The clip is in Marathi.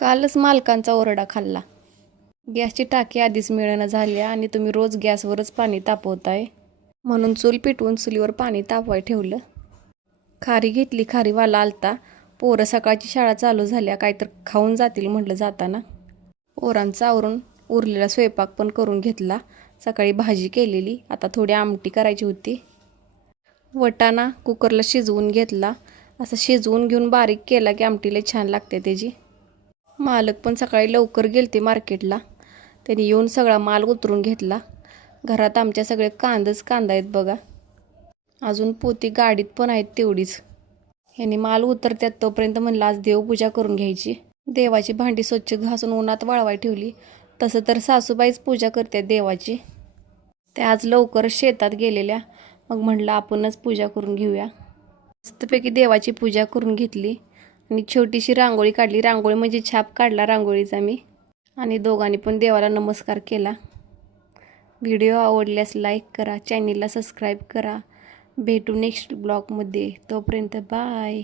कालच मालकांचा ओरडा खाल्ला. गॅसची टाकी आधीच मिळेना झाली आणि तुम्ही रोज गॅसवरच पाणी तापवताय म्हणून चूल पेटवून चुलीवर पाणी तापवाय ठेवलं. खारी घेतली, खारीवाला आलता. पोरं सकाळची शाळा चालू झाल्या, काहीतर खाऊन जातील म्हटलं जाताना. पोरांचा आवरून उरलेला स्वयंपाक पण करून घेतला. सकाळी भाजी केलेली, आता थोडी आमटी करायची होती. वटाणा कुकरला शिजवून घेतला. असं शिजवून घेऊन बारीक केला की आमटीला छान लागते त्याची. मालक पण सकाळी लवकर गेलते मार्केटला. त्यांनी येऊन सगळा माल उतरून घेतला. घरात आमच्या सगळे कांदा आहेत बघा. अजून पोती गाडीत पण आहेत तेवढीच. ह्यांनी माल उतरत्यात तोपर्यंत म्हणलं आज देवपूजा करून घ्यायची. देवाची भांडी स्वच्छ घासून उन्हात वाळवाय ठेवली. तसं तर सासूबाईच पूजा करतात देवाची. त्या आज लवकर शेतात गेलेल्या. मग म्हटलं आपणच पूजा करून घेऊया. मस्तपैकी देवाची पूजा करून घेतली आणि छोटीशी रांगोळी काढली. रांगोळी म्हणजे छाप काढला रांगोळीचा मी. आणि दोघांनी पण देवाला नमस्कार केला. व्हिडिओ आवडल्यास लाईक करा, चॅनलला सबस्क्राईब करा. भेटू नेक्स्ट ब्लॉगमध्ये. तोपर्यंत बाय.